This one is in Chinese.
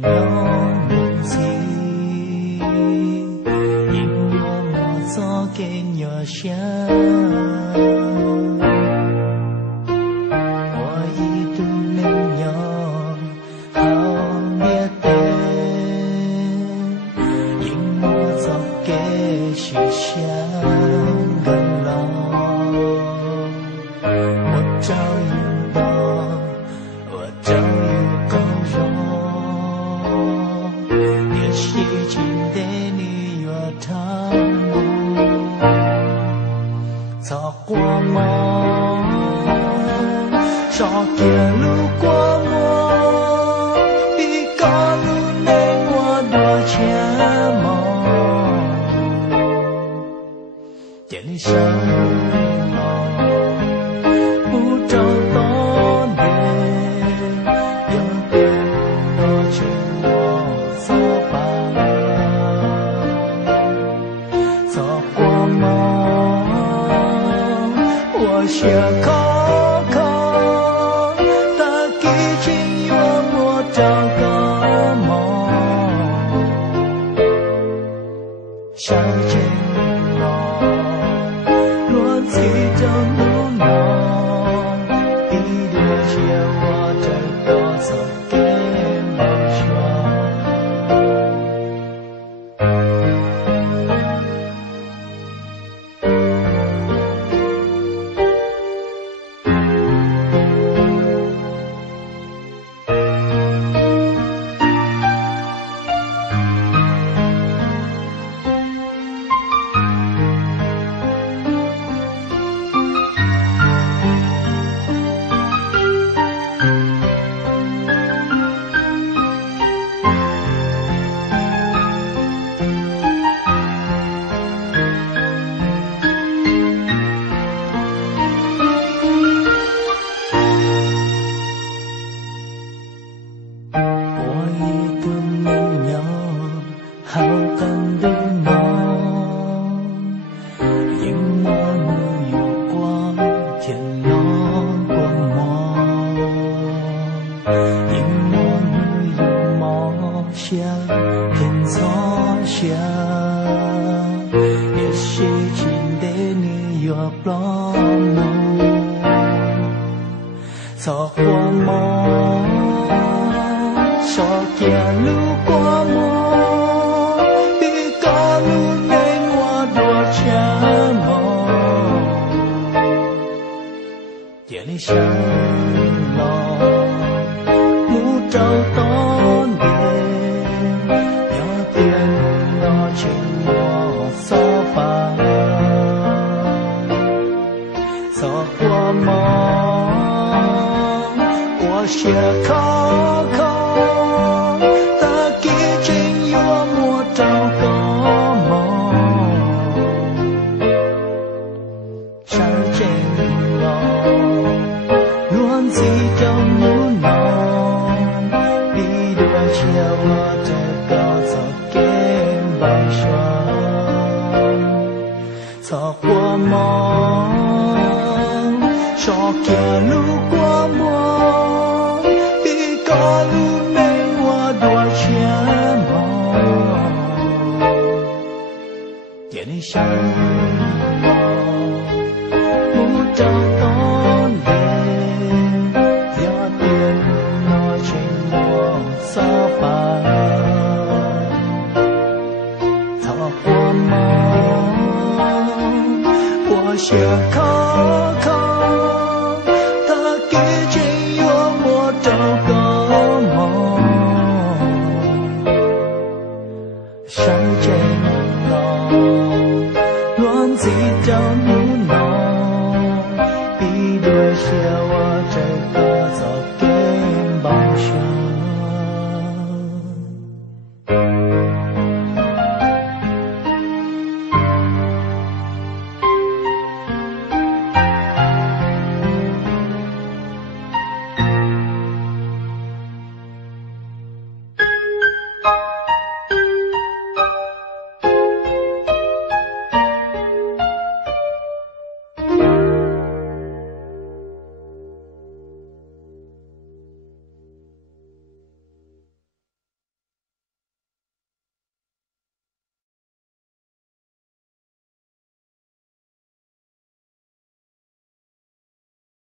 鸟梦起，因我做给鸟声。我一度能有好灭的，因我做给是香的lòng，我早已懂，我早已够容，也是今天你有他梦，走过梦，少见路过我，比高路内我多前梦，点你生。写口口的激情有我找个梦，小金龙若其中不浓，一对写我这个走给梦想。好感的梦，因我没有光，天落过梦，因我没有梦想，天错想，也是今天你有梦，错过梦，说见路过梦。夜里上路，不找到你，有点落进我手法，错过梦，我写口口的激情有我找个梦，上进自找无奈，一段情我这个走给白霜，错过梦，说见路过梦，比高路内我多前梦，夜里上路，不找到你。沙发，错过梦，我写口口。